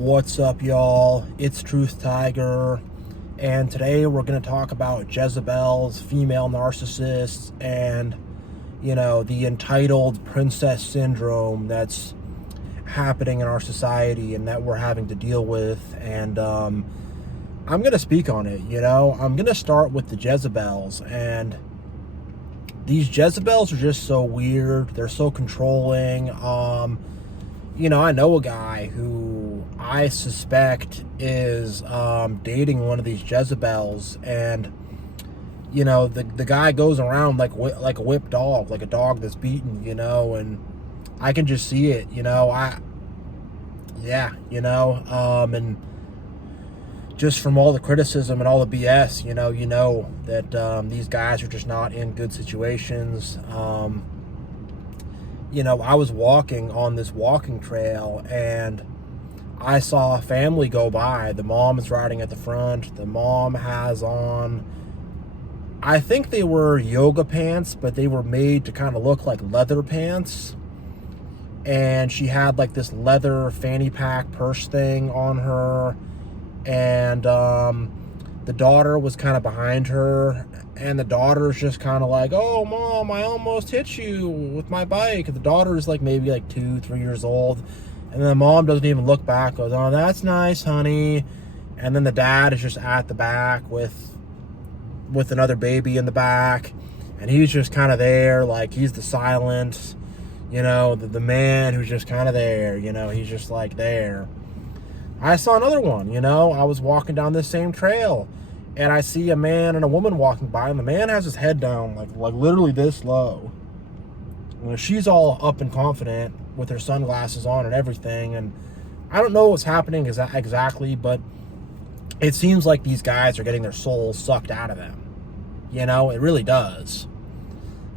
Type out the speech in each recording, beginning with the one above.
What's up, y'all? It's Truth Tiger, and today we're going to talk about Jezebels, female narcissists, and, the entitled princess syndrome that's happening in our society and that we're having to deal with. And I'm going to speak on it. I'm going to start with the Jezebels, and these Jezebels are just so weird. They're so controlling. I know a guy who I suspect is dating one of these Jezebels, and the guy goes around like a whipped dog, like a dog that's beaten, and I can just see it, and just from all the criticism and all the BS, that these guys are just not in good situations. I was walking on this walking trail and I saw a family go by. The mom is riding at the front. The mom has on, I think they were yoga pants, but they were made to kind of look like leather pants. And she had like this leather fanny pack purse thing on her. And the daughter was kind of behind her. And the daughter's just kind of like, "Oh, Mom, I almost hit you with my bike." And the daughter's like maybe like 2-3 years old. And the mom doesn't even look back, goes, "Oh, that's nice, honey." And then the dad is just at the back with another baby in the back. And he's just kind of there, like he's the silent, the man who's just kind of there, he's just like there. I saw another one, I was walking down this same trail. And I see a man and a woman walking by, and the man has his head down, like literally this low. She's all up and confident with her sunglasses on and everything. And I don't know what's happening exactly, but it seems like these guys are getting their souls sucked out of them. It really does.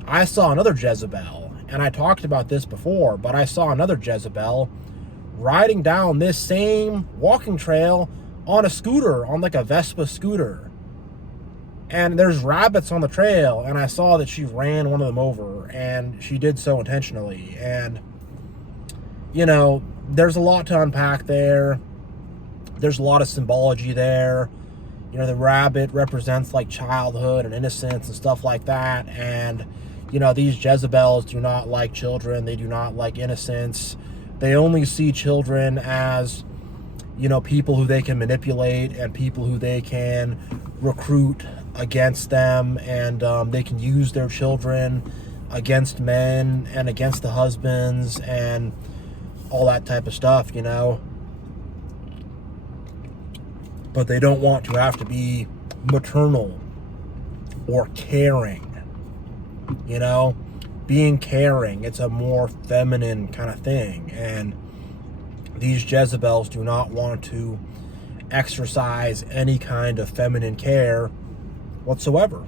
I saw another Jezebel, and I talked about this before, but I saw another Jezebel riding down this same walking trail on a scooter, on like a Vespa scooter. And there's rabbits on the trail, and I saw that she ran one of them over, and she did so intentionally. And, there's a lot to unpack there. There's a lot of symbology there. The rabbit represents like childhood and innocence and stuff like that. And, these Jezebels do not like children. They do not like innocence. They only see children as people who they can manipulate and people who they can recruit against them, and they can use their children against men and against the husbands and all that type of stuff, But they don't want to have to be maternal or caring, Being caring, it's a more feminine kind of thing, and these Jezebels do not want to exercise any kind of feminine care whatsoever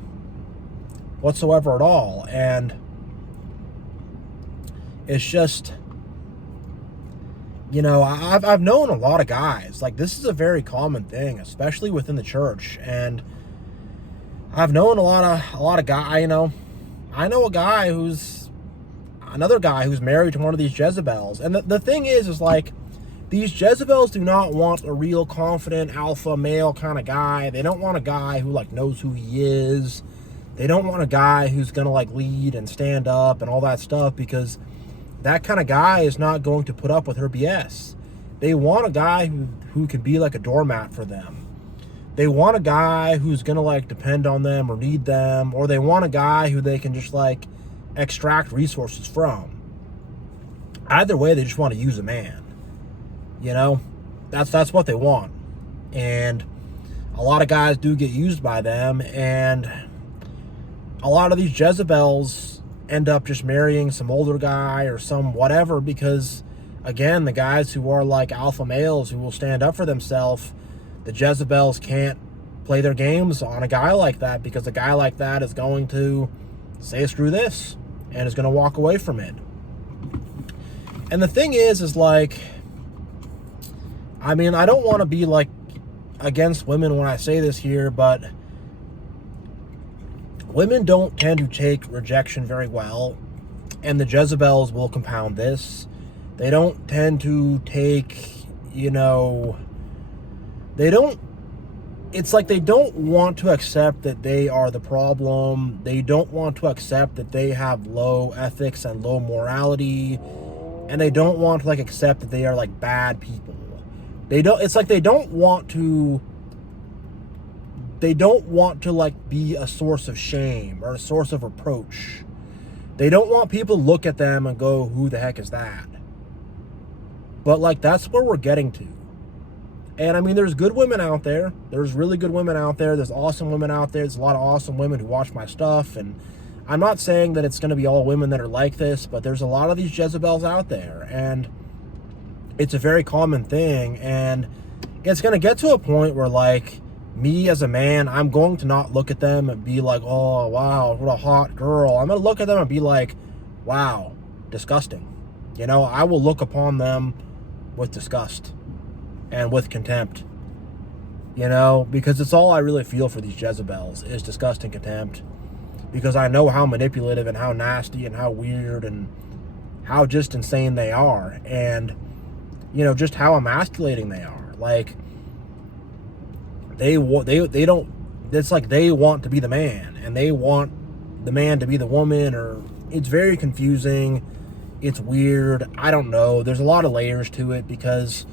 at all. And it's just, I've known a lot of guys, like this is a very common thing, especially within the church. And I've known a lot of guys, I know another guy who's married to one of these Jezebels. And the thing is like, these Jezebels do not want a real confident alpha male kind of guy. They don't want a guy who like knows who he is. They don't want a guy who's going to like lead and stand up and all that stuff, because that kind of guy is not going to put up with her BS. They want a guy who can be like a doormat for them. They want a guy who's going to like depend on them or need them, or they want a guy who they can just like extract resources from. Either way, they just want to use a man. That's what they want. And a lot of guys do get used by them, and a lot of these Jezebels end up just marrying some older guy or some whatever, because again, the guys who are like alpha males who will stand up for themselves, the Jezebels can't play their games on a guy like that, because a guy like that is going to say screw this and is going to walk away from it. And the thing is like, I don't want to be like against women when I say this here, but women don't tend to take rejection very well, and the Jezebels will compound this. They don't tend to take you know, they don't, it's like they don't want to accept that they are the problem. They don't want to accept that they have low ethics and low morality. And they don't want to, like, accept that they are, like, bad people. It's like they don't want to, like, be a source of shame or a source of reproach. They don't want people to look at them and go, who the heck is that? But, like, that's where we're getting to. And, I mean, there's good women out there. There's really good women out there. There's awesome women out there. There's a lot of awesome women who watch my stuff. And I'm not saying that it's going to be all women that are like this, but there's a lot of these Jezebels out there. And it's a very common thing. And it's going to get to a point where, like, me as a man, I'm going to not look at them and be like, oh, wow, what a hot girl. I'm going to look at them and be like, wow, disgusting. You know, I will look upon them with disgust and with contempt, you know, because it's all I really feel for these Jezebels is disgust and contempt, because I know how manipulative and how nasty and how weird and how just insane they are, and, you know, just how emasculating they are. Like, they don't, it's like they want to be the man, and they want the man to be the woman, or it's very confusing. It's weird. I don't know. There's a lot of layers to it, because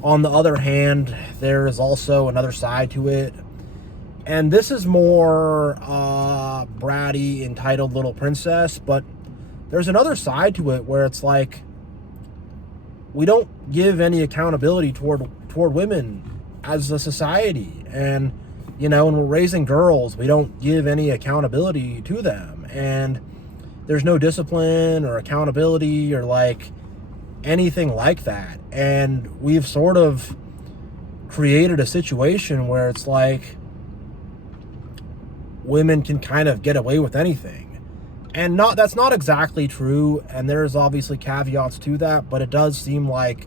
on the other hand, there is also another side to it. And this is more bratty, entitled little princess, but there's another side to it where it's like we don't give any accountability toward women as a society. And, you know, when we're raising girls, we don't give any accountability to them. And there's no discipline or accountability or, like, anything like that. And we've sort of created a situation where it's like women can kind of get away with anything. And that's not exactly true, and there's obviously caveats to that, but it does seem like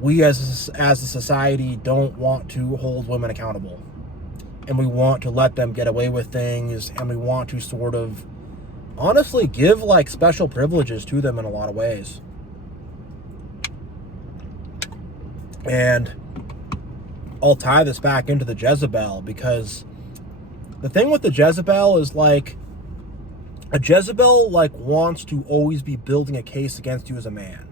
we as a society don't want to hold women accountable. And we want to let them get away with things, and we want to sort of honestly give, like, special privileges to them in a lot of ways. And I'll tie this back into the Jezebel, because the thing with the Jezebel is, like, a Jezebel, like, wants to always be building a case against you as a man.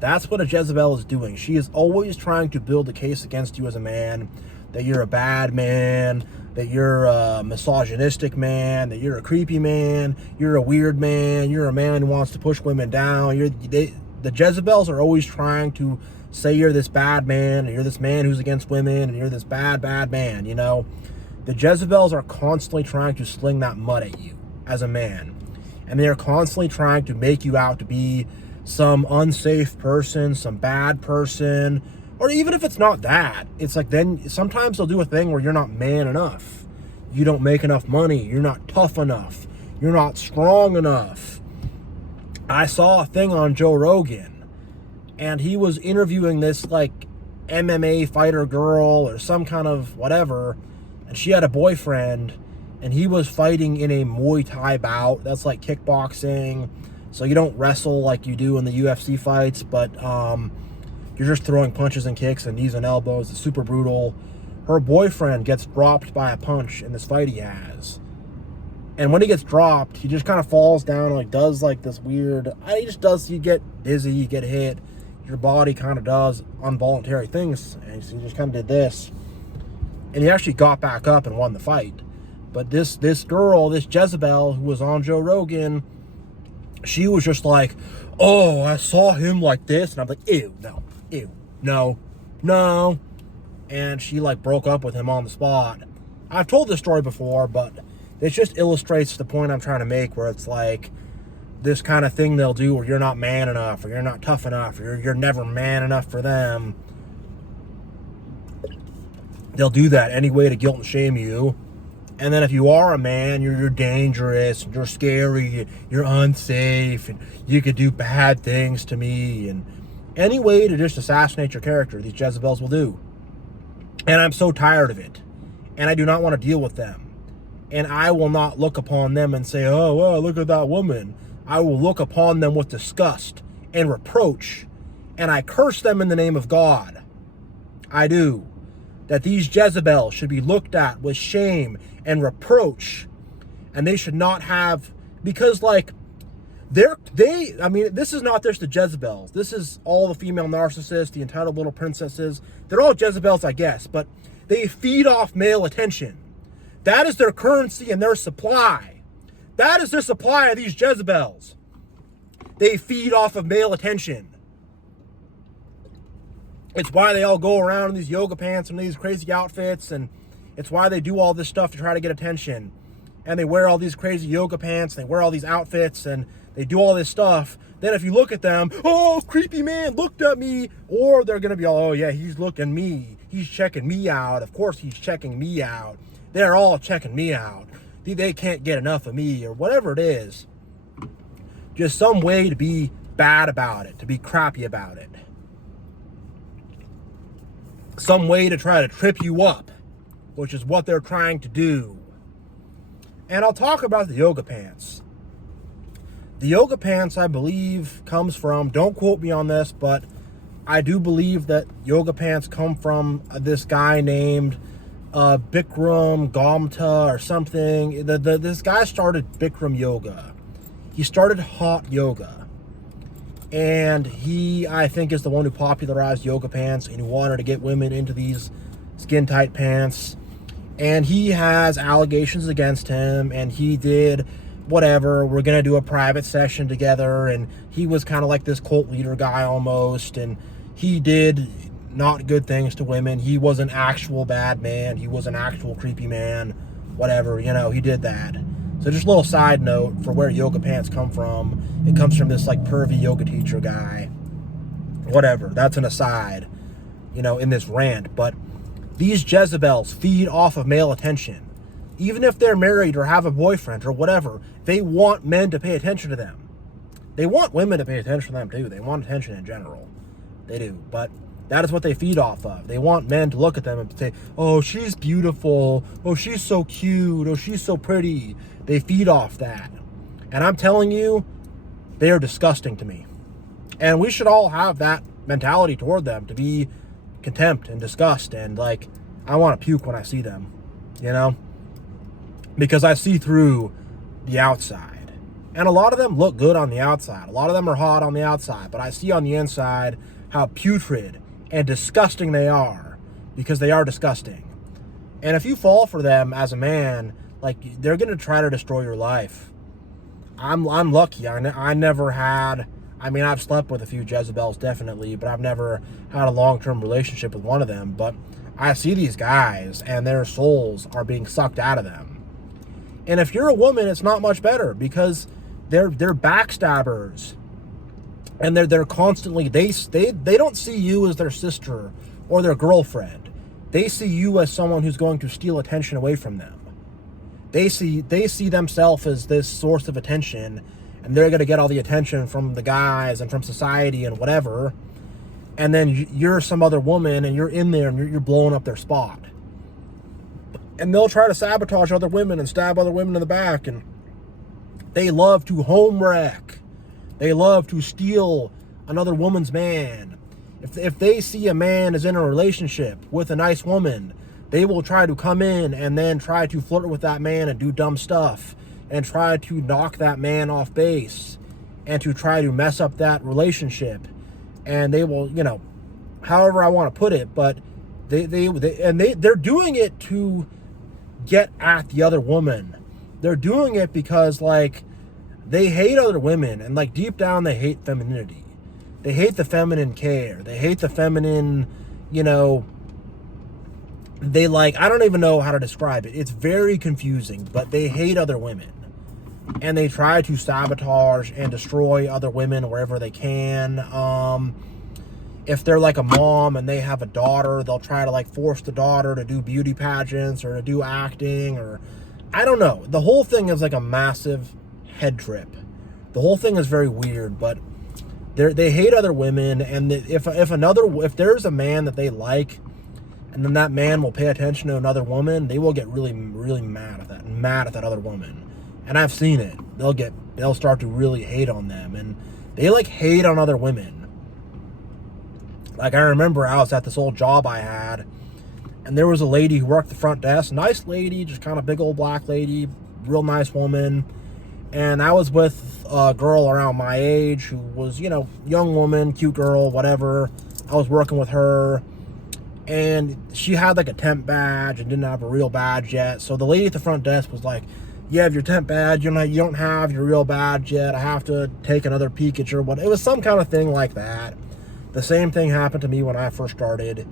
That's what a Jezebel is doing. She is always trying to build a case against you as a man, that you're a bad man, that you're a misogynistic man, that you're a creepy man, you're a weird man, you're a man who wants to push women down. The Jezebels are always trying to say you're this bad man, and you're this man who's against women, and you're this bad man, you know. The Jezebels are constantly trying to sling that mud at you as a man. And they are constantly trying to make you out to be some unsafe person, some bad person, or even if it's not that, it's like then sometimes they'll do a thing where you're not man enough. You don't make enough money. You're not tough enough. You're not strong enough. I saw a thing on Joe Rogan, and he was interviewing this, like, MMA fighter girl or some kind of whatever, and she had a boyfriend, and he was fighting in a Muay Thai bout. That's like kickboxing. So you don't wrestle like you do in the UFC fights, but you're just throwing punches and kicks and knees and elbows. It's super brutal. Her boyfriend gets dropped by a punch in this fight he has. And when he gets dropped, he just kind of falls down and, like, does, like, this weird, you get dizzy, you get hit. Your body kind of does involuntary things. And so he just kind of did this. And he actually got back up and won the fight. But this girl, this Jezebel, who was on Joe Rogan, she was just like, oh, I saw him like this. And I'm like, ew, no. And she, like, broke up with him on the spot. I've told this story before, but it just illustrates the point I'm trying to make, where it's like this kind of thing they'll do where you're not man enough, or you're not tough enough, or you're never man enough for them. They'll do that anyway to guilt and shame you. And then if you are a man, you're dangerous, you're scary, you're unsafe, and you could do bad things to me. And any way to just assassinate your character, these Jezebels will do. And I'm so tired of it. And I do not want to deal with them. And I will not look upon them and say, oh, well, look at that woman. I will look upon them with disgust and reproach And I curse them in the name of God. I do. That these Jezebels should be looked at with shame and reproach. And they should not have, because like, this is not just the Jezebels. This is all the female narcissists, the entitled little princesses. They're all Jezebels, I guess, but they feed off male attention. That is their currency and their supply. That is their supply of these Jezebels. They feed off of male attention. It's why they all go around in these yoga pants and these crazy outfits, and it's why they do all this stuff to try to get attention. And they wear all these crazy yoga pants, they wear all these outfits, and they do all this stuff. Then if you look at them, oh, creepy man looked at me. Or they're going to be all, oh yeah, he's looking me. He's checking me out. Of course he's checking me out. They're all checking me out. They can't get enough of me, or whatever it is. Just some way to be bad about it, to be crappy about it. Some way to try to trip you up, which is what they're trying to do. And I'll talk about the yoga pants. The yoga pants, I believe, comes from, don't quote me on this, but I do believe that yoga pants come from this guy named Bikram Gomta or something. This guy started Bikram yoga. He started hot yoga. And he, I think, is the one who popularized yoga pants and who wanted to get women into these skin-tight pants. And he has allegations against him, and he did whatever, we're going to do a private session together, and he was kind of like this cult leader guy almost, and he did not good things to women. He was an actual bad man. He was an actual creepy man. Whatever, he did that. So just a little side note for where yoga pants come from. It comes from this like pervy yoga teacher guy. Whatever, that's an aside, in this rant. But these Jezebels feed off of male attention. Even if they're married or have a boyfriend or whatever, they want men to pay attention to them. They want women to pay attention to them too. They want attention in general. They do. But that is what they feed off of. They want men to look at them and say, oh, she's beautiful. Oh, she's so cute. Oh, she's so pretty. They feed off that. And I'm telling you, they are disgusting to me. And we should all have that mentality toward them, to be contempt and disgust. And like, I want to puke when I see them, because I see through the outside. And a lot of them look good on the outside. A lot of them are hot on the outside. But I see on the inside how putrid and disgusting they are, because they are disgusting. And if you fall for them as a man, like, they're going to try to destroy your life. I'm lucky. I never had, I've slept with a few Jezebels, definitely, but I've never had a long-term relationship with one of them. But I see these guys, and their souls are being sucked out of them. And if you're a woman, it's not much better, because they're backstabbers. And they're constantly, they don't see you as their sister or their girlfriend. They see you as someone who's going to steal attention away from them. They see themselves as this source of attention, and they're going to get all the attention from the guys and from society and whatever. And then you're some other woman, and you're in there, and you're blowing up their spot. And they'll try to sabotage other women and stab other women in the back. And they love to home wreck. They love to steal another woman's man. If they see a man is in a relationship with a nice woman, they will try to come in and then try to flirt with that man and do dumb stuff and try to knock that man off base and to try to mess up that relationship. And they will, however I want to put it, but they're doing it to get at the other woman. They're doing it because, like, they hate other women, and like deep down they hate femininity. They hate the feminine care. They hate the feminine, they like, I don't even know how to describe it. It's very confusing, but they hate other women. And they try to sabotage and destroy other women wherever they can. If they're like a mom and they have a daughter, they'll try to like force the daughter to do beauty pageants or to do acting, or I don't know. The whole thing is like a massive head trip. The whole thing is very weird, but they hate other women. And if there's a man that they like, and then that man will pay attention to another woman, they will get really, really mad at that other woman. And I've seen it. They'll start to really hate on them, and they like hate on other women. Like, I remember I was at this old job I had, and there was a lady who worked the front desk. Nice lady, just kind of big old black lady, real nice woman. And I was with a girl around my age who was, young woman, cute girl, whatever. I was working with her, and she had like a temp badge and didn't have a real badge yet. So the lady at the front desk was like, "You have your temp badge, you don't have your real badge yet. I have to take another peek at your what." It was some kind of thing like that. The same thing happened to me when I first started.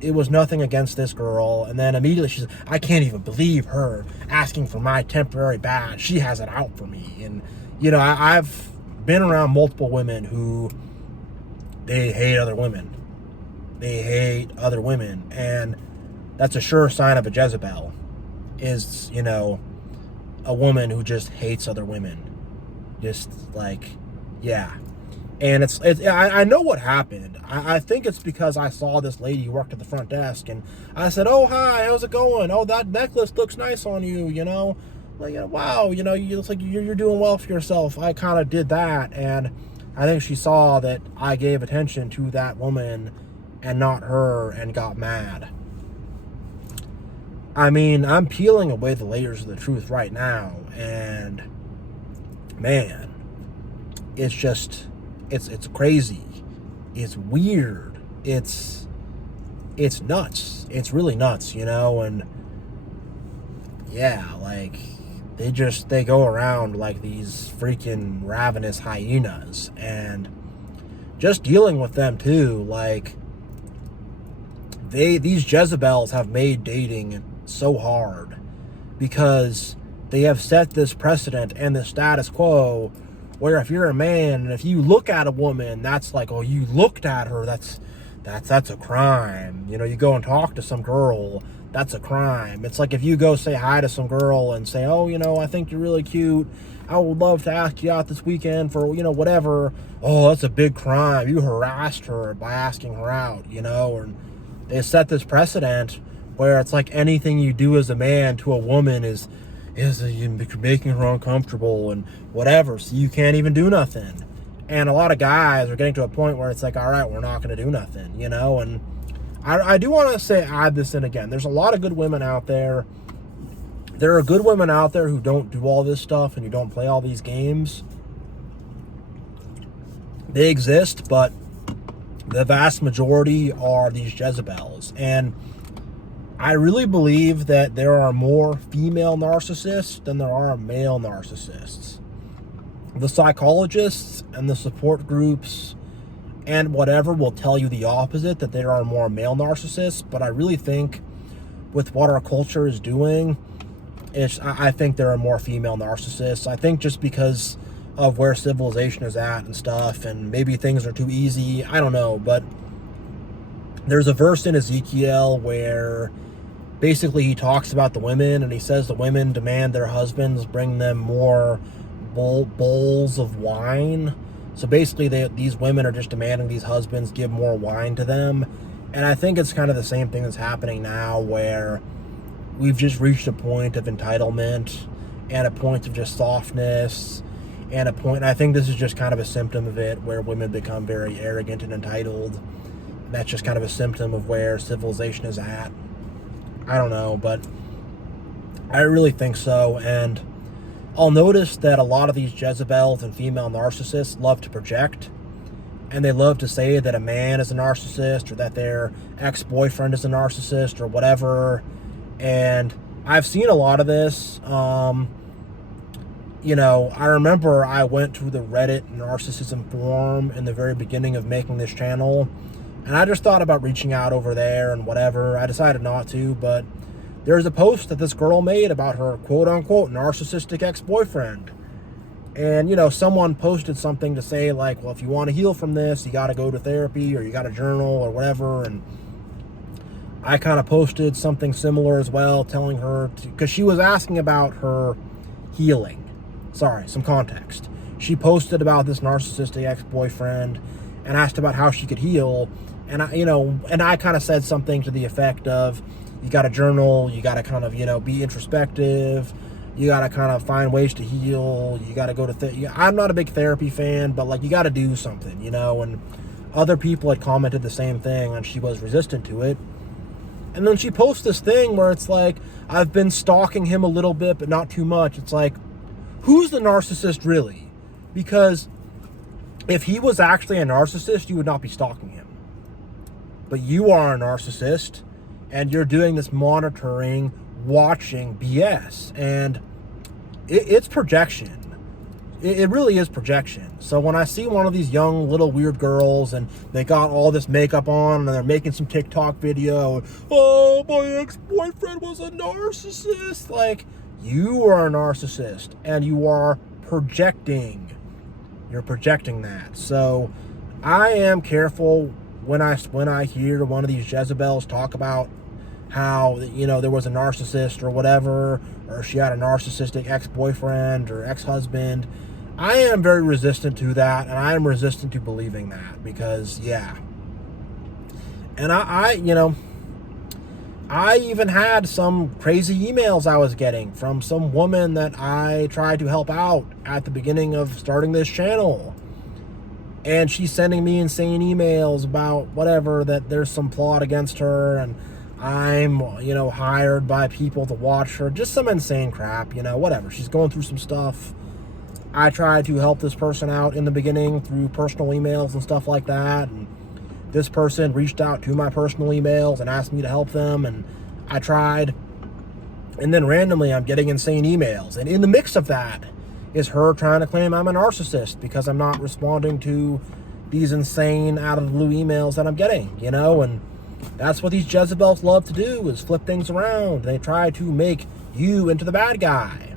It was nothing against this girl. And then immediately she said, "I can't even believe her asking for my temporary badge. She has it out for me." And, I've been around multiple women who, they hate other women. They hate other women. And that's a sure sign of a Jezebel, is, a woman who just hates other women. Just like, yeah. And I know what happened. I think it's because I saw this lady who worked at the front desk, and I said, "Oh, hi, how's it going? Oh, that necklace looks nice on you, Like, wow, you looks like you're doing well for yourself." I kind of did that, and I think she saw that I gave attention to that woman and not her, and got mad. I mean, I'm peeling away the layers of the truth right now, and man, it's just, it's crazy. It's weird. It's nuts. It's really nuts, and yeah, like, they go around like these freaking ravenous hyenas, and just dealing with them too, like, these Jezebels have made dating so hard because they have set this precedent and the status quo where if you're a man and if you look at a woman, that's like, "Oh, you looked at her, that's a crime." You go and talk to some girl, that's a crime. It's like if you go say hi to some girl and say, "Oh, I think you're really cute. I would love to ask you out this weekend for, whatever." "Oh, that's a big crime. You harassed her by asking her out," And they set this precedent where it's like anything you do as a man to a woman is making her uncomfortable and whatever, so you can't even do nothing. And a lot of guys are getting to a point where it's like, all right, we're not going to do nothing, And I do want to add this in again. There's a lot of good women out there. There are good women out there who don't do all this stuff and who don't play all these games. They exist, but the vast majority are these Jezebels. And I really believe that there are more female narcissists than there are male narcissists. The psychologists and the support groups and whatever will tell you the opposite, that there are more male narcissists. But I really think with what our culture is doing, I think there are more female narcissists. I think just because of where civilization is at and stuff, and maybe things are too easy. I don't know, but there's a verse in Ezekiel where basically he talks about the women, and he says the women demand their husbands bring them more bowls of wine. So basically these women are just demanding these husbands give more wine to them. And I think it's kind of the same thing that's happening now, where we've just reached a point of entitlement and a point of just softness and a point, I think this is just kind of a symptom of it, where women become very arrogant and entitled. That's just kind of a symptom of where civilization is at. I don't know, but I really think so. And I'll notice that a lot of these Jezebels and female narcissists love to project, and they love to say that a man is a narcissist, or that their ex-boyfriend is a narcissist, or whatever. And I've seen a lot of this. I remember I went to the Reddit narcissism forum in the very beginning of making this channel, and I just thought about reaching out over there and whatever. I decided not to, but there's a post that this girl made about her quote-unquote narcissistic ex-boyfriend. And, someone posted something to say, like, well, if you want to heal from this, you got to go to therapy, or you got to journal, or whatever. And I kind of posted something similar as well, telling her to, because she was asking about her healing. Sorry, some context. She posted about this narcissistic ex-boyfriend and asked about how she could heal. And I kind of said something to the effect of, you got to journal, you got to kind of, be introspective, you got to kind of find ways to heal, you got to go to I'm not a big therapy fan, but, like, you got to do something, and other people had commented the same thing, and she was resistant to it. And then she posts this thing where it's like, I've been stalking him a little bit, but not too much. It's like, who's the narcissist really? Because if he was actually a narcissist, you would not be stalking him. But you are a narcissist, and you're doing this monitoring, watching BS. And it's projection. It really is projection. So when I see one of these young little weird girls and they got all this makeup on and they're making some TikTok video, oh, my ex-boyfriend was a narcissist. Like, you are a narcissist and you are projecting. You're projecting that. So I am careful when I hear one of these Jezebels talk about how, you know, there was a narcissist or whatever, or she had a narcissistic ex-boyfriend or ex-husband. I am very resistant to that, and I am resistant to believing that, because, yeah. And I even had some crazy emails I was getting from some woman that I tried to help out at the beginning of starting this channel. And she's sending me insane emails about whatever, that there's some plot against her, and I'm, hired by people to watch her. Just some insane crap, whatever. She's going through some stuff. I tried to help this person out in the beginning through personal emails and stuff like that. And this person reached out to my personal emails and asked me to help them. And I tried. And then randomly I'm getting insane emails. And in the mix of that is her trying to claim I'm a narcissist because I'm not responding to these insane out of the blue emails that I'm getting, and that's what these Jezebels love to do, is flip things around. They try to make you into the bad guy.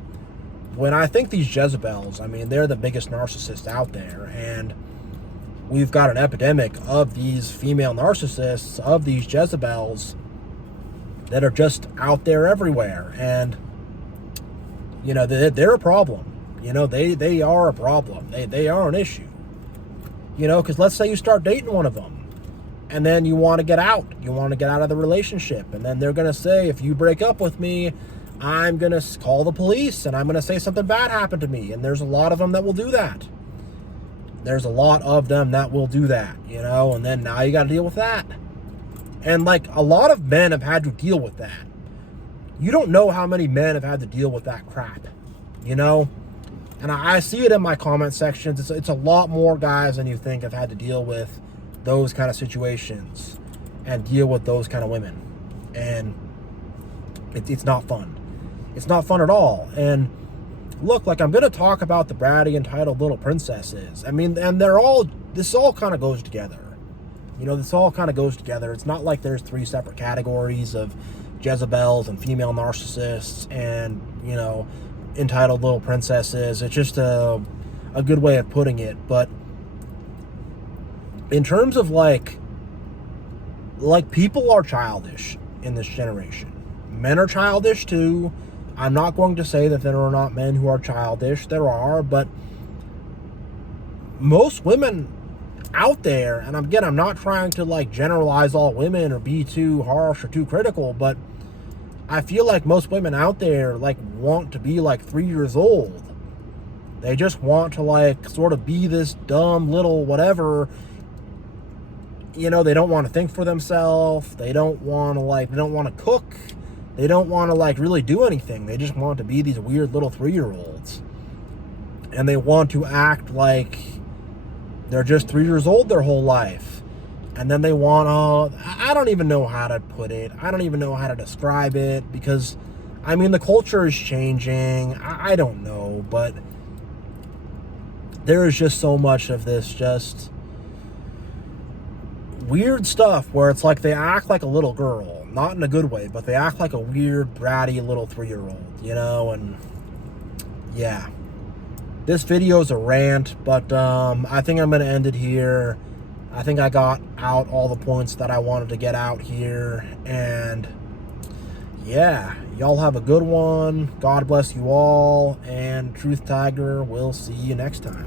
When I think these Jezebels, they're the biggest narcissists out there, and we've got an epidemic of these female narcissists, of these Jezebels, that are just out there everywhere. And, they're a problem. They are a problem. They are an issue. Because let's say you start dating one of them, and then you want to get out. You want to get out of the relationship. And then they're going to say, if you break up with me, I'm going to call the police, and I'm going to say something bad happened to me. And there's a lot of them that will do that. There's a lot of them that will do that, and then now you got to deal with that. And like, a lot of men have had to deal with that. You don't know how many men have had to deal with that crap, And I see it in my comment sections. It's a lot more guys than you think have had to deal with those kind of situations and deal with those kind of women. And it's not fun. It's not fun at all. And look, like, I'm going to talk about the bratty, entitled little princesses. And this all kind of goes together. This all kind of goes together. It's not like there's three separate categories of Jezebels and female narcissists and, entitled little princesses. It's just a good way of putting it. But in terms of like people are childish in this generation. Men are childish too. I'm not going to say that there are not men who are childish. There are, but most women out there, and again, I'm not trying to like generalize all women or be too harsh or too critical, but I feel like most women out there like want to be like 3 years old. They just want to like sort of be this dumb little whatever. They don't want to think for themselves. They don't want to cook. They don't want to like really do anything. They just want to be these weird little 3-year-olds. And they want to act like they're just 3 years old their whole life. And then they want I don't even know how to put it. I don't even know how to describe it, because the culture is changing. I don't know, but there is just so much of this just weird stuff where it's like they act like a little girl, not in a good way, but they act like a weird, bratty little 3-year-old, and yeah. This video is a rant, but I think I'm going to end it here. I think I got out all the points that I wanted to get out here, and yeah, y'all have a good one. God bless you all, and Truth Tiger, we'll see you next time.